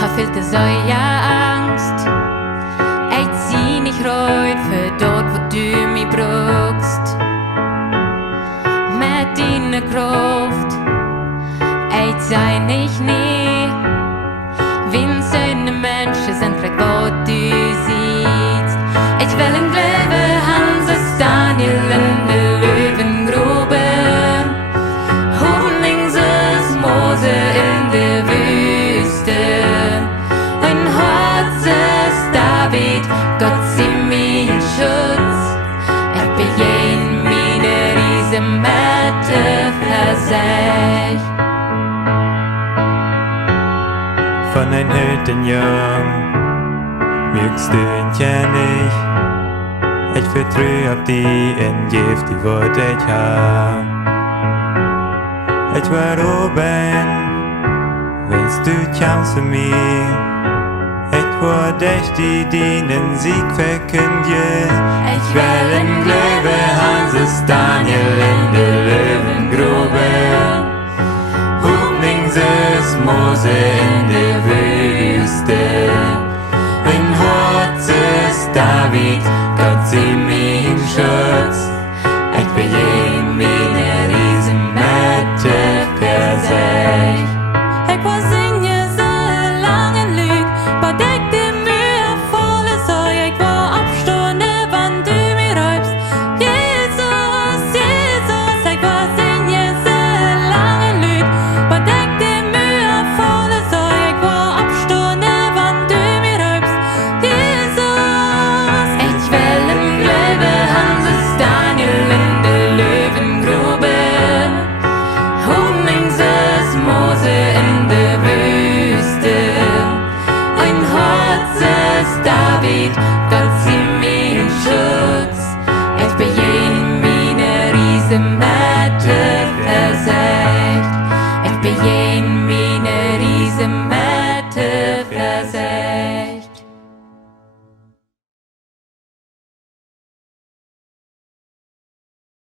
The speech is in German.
har fylte så angst. Jeg sier nicht reut für dort, wo du mich brauchst. Mit deiner Kraft, ich sei nicht nie. Wenn seine Menschen sind, frag, wo du siehst. Ich will ein Leben, Hanses Daniel in der Löwengrube. Hoheningses Mose in der Wüste. Ein Herzes David, Gott sie mein Schutz. Ich bin meine Riesenmette für sich. Von ein Hüttenjung mögst du ihn kennig. Ich vertrue auf die in Gift, die Wort ich hab. Ich war oben, willst du kommst für mich. Ich war dich, die dienen Sieg verkündet. Ich will in Löwe, Hanses Daniel in der Löwengrube. Hoheningses Mose in der Wüste. Ein Herzes David, Gott sie mein Schutz. Ich bin meine Riesenmette für sich. Ich war singe so lange Lüg, bei dich die Mühe volle Sorge. Ich war abstunde, wann du mir räubst. Jesus, Jesus, ich war singe so lange Lüg, bei dich die Mühe volle Sorge. Ich war abstunde, wann du mir räubst. Jesus, ich will im Löwe, Hanses Daniel in der Löwengrube. Hoheningses Mose in der Wüste. Ein Herzes David, Gott sie mein Schutz. Ich bin